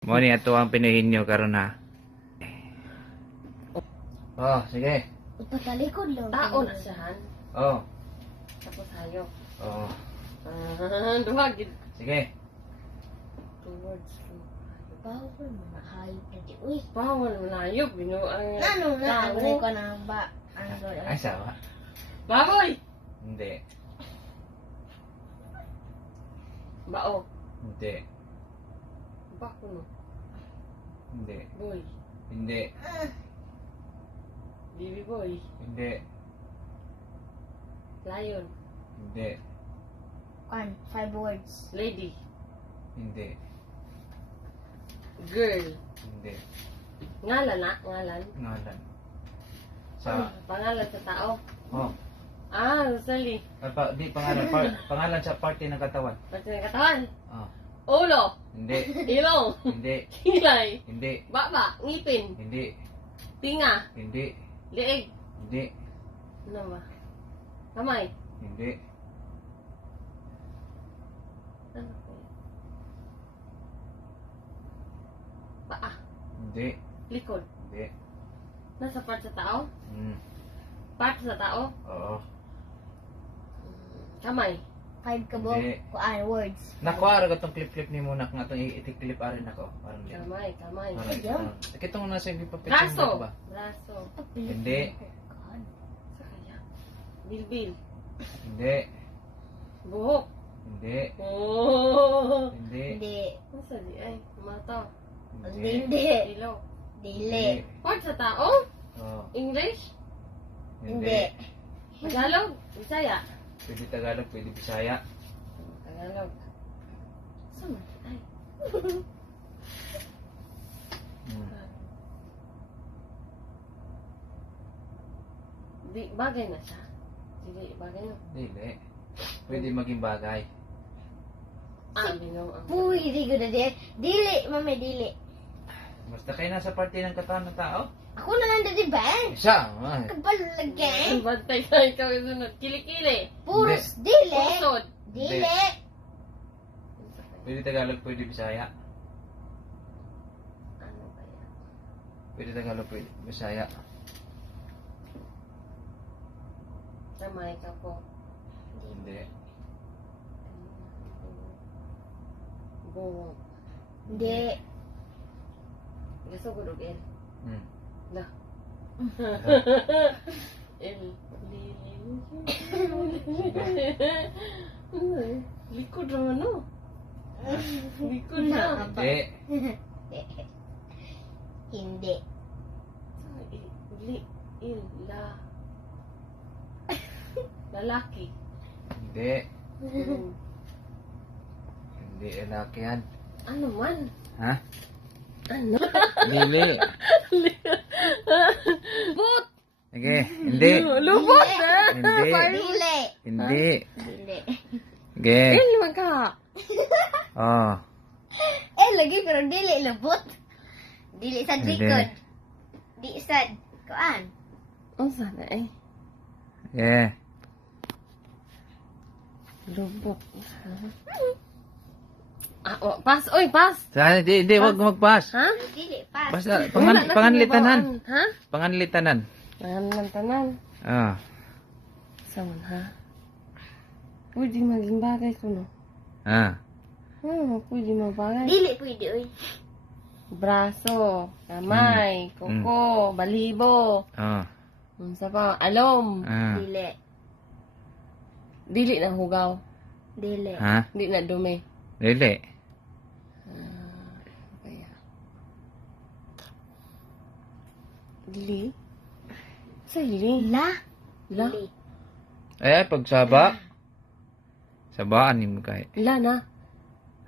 Mo ni ato ang pinuhin nyo karon ha. Oh, sige. Ipatalikod lang. Tao na siya, han. Oh. Tapos hayo. Oh. Duhag. Sige. Towards to. Bawal mo na hayop na di. Uy. Bawal mo na yun. Binuang Ano na? tao. Ano ko na ba? Ano ko Ay, sawa. Baboy! Hindi. Bao. Hindi. Bako no. Hindi. Boy. Hindi. Baby boy. Hindi. Lion. Hindi. One, 5 words. Lady. Hindi. Girl. Hindi. Ngalan na. Ngalan. Ngalan. Sa... Pangalan sa tao. Oh. Ah, Rosalie. Di pangalan. Pangalan sa party ng katawan. Pati ng katawan. Oh. Ulo. Hindi. Ilong. Hindi. Kilay. Hindi. Baba. Ngipin. Hindi. Tinga. Hindi. Liig. Hindi. Ano ba? Kamay. Hindi. Ano po yun? Paa. Hindi. Likod. Hindi. Nasa part sa tao? Hmm. Part sa tao? Oo. Kamay. 5 ka bo? Hindi. Kuan, words. Nakuha ra gatong clip ni muna nga itong itik-clip arin ako. Parang yan. Kamay. Kamay. Parang Ayun. Kitong nasa hindi pa Braso. ba? Braso. Hindi. Sa kaya. Bilbil. Hindi. Buhok. Hindi. Oh. Hindi. Hindi. Nasa di ay. Mata. Hindi. Ilong. Dili. Part sa tao? Oh. English? Hindi. Tagalog? Bisaya? Pwede Tagalog, pwede Bisaya. Tagalog. Saan? Ay. Hmm. Di, bagay na siya. Dili, bagay na. Dili. Pwede maging bagay. Ah, binaw ang... Pwede ko na di. Dili, mami, dili. Basta kayo nasa party ng katawan ng tao? Ako na lang di ba? Isa. Ay. Kabalagay. Bantay ka, ikaw yung sunod. Kilikili. Puros dili. Pusod. Dili. Pwede Tagalog, pwede Bisaya. Ano kaya? Pwede Tagalog, pwede Bisaya. Kamay ka po. Hindi. Buhok. Hindi. Gusto ko dugin. Hmm. Na. El. Likod naman no. Likod na. Hindi. Hindi. La. Lalaki. Hindi. Hindi lalaki yan. Ano man? Ha? Ano? Dili. Boot! Sige. Hindi. Lubot Hindi. Dili. Hindi. Dili. Sige. Ano man ka? Oh. Lagi pero dili labot. Dili sa Hindi. likod. Di sad. Kuan. Ang sana eh. Yeah. Lubot. Ah, oh, pass. Oy, pass! Hindi, wag magpas. Ha? Dili pa. Basta Wala na panganlitanan. sinibawaan. Ha? Panganlitanan. Panganlitanan. Ah. Saan ha? Pwede maging bagay ko no. Ah. Pwede magbagay. Dili pwede oy. Braso, kamay, kuko, balibo. Oh. Sa pa, alom. Ah. Dili. Dili na hugaw. Dili. Ha? Dili na dumi. Dili. Kaya. Dili? Sa hili? La. La? Dili. Pag saba. Sabaan mo kay. La na.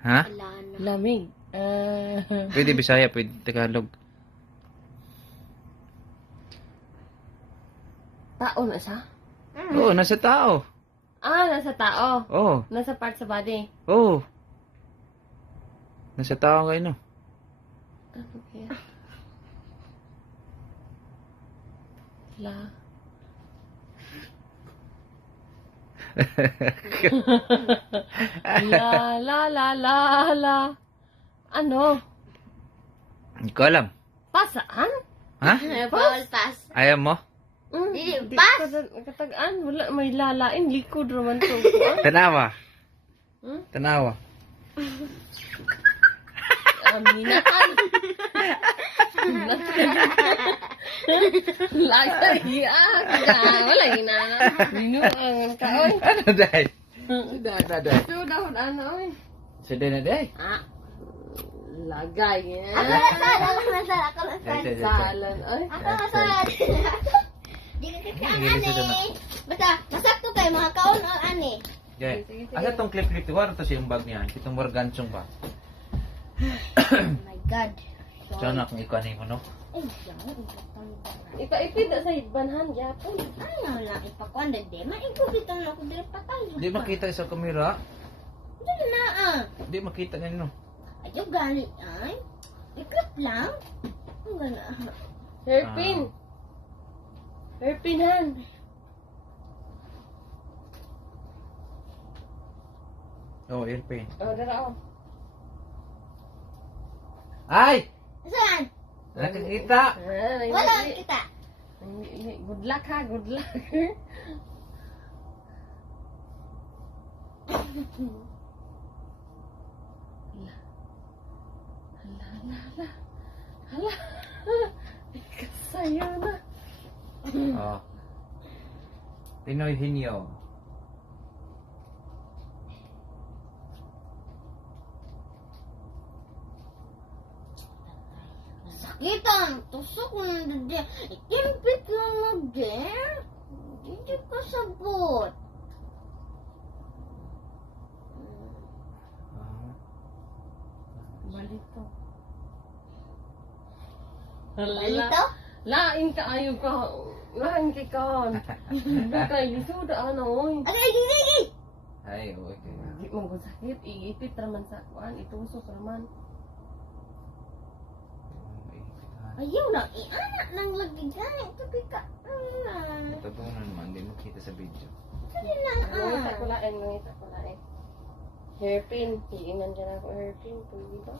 Ha? Ala na. Lamig. Pwede Bisaya, pwede Tagalog. Tao na siya? Oo, nasa tao. Ah, nasa tao. Oo. Nasa part sa body. Oo. Nasa tao kayo, no? Ano kaya? La. La la la la la. Ano? Hindi ko alam. Pasaan? Ha? Bawal pass. Ayaw mo? Dili, Di pass. katagaan, wala, may lalain, likod naman to. Ah? Tanawa. Hmm? Tanawa. Aminatan. Lagi, wala na. Binuangan ka, oy. Ano day? Day. Ito daw, ano, oy. Sada na day. Lagay, Ako nasal, ako nasal, ako nasal. Salan, oy. Ako nasal. Di ka kasi basta, masakto kayo, mga kaon o ani. Day. Asa tong clip-clip to? Wala to siyang bag niya. Itong morganchong ba? Oh my God. Sana kung ikaw mo, no? Ay, jangan ipakon. Ipaipid na sa hidbanhan, yapon. Ayaw lang ipakon, dede. Maigubitong na ako dili patay. Di makita sa kamera. Dili na ah. Di makita nga no. Ayaw gali ay. Iklip lang. Ang gana. Hairpin. Hairpinhan. Oh, airplane. Oh, dara, oh. Ay! Saan? Nakakita! Wala kita. Good luck ha, good luck. Hala. Kasayo na. Oh. Pinoy Hinyo. Sakitan. Tusok na dede. Ikimpit lang na dede. Hindi ka sabot. Balito. Balito? Lain ka ayaw ka. Lain ka ka. Bukay, lisuda ano, oy. Ay. Ay, okay. Di mo ko sakit, iipit raman sa kuan, itusok raman. Ayaw na. Ianak nang lagi gani. Tapi ka. Totoo na naman, hindi makita sa video. Dili lang Ngita ko ah. lain, ngita ko lain. Hairpin, hiingan dyan ako hairpin, pwede ba?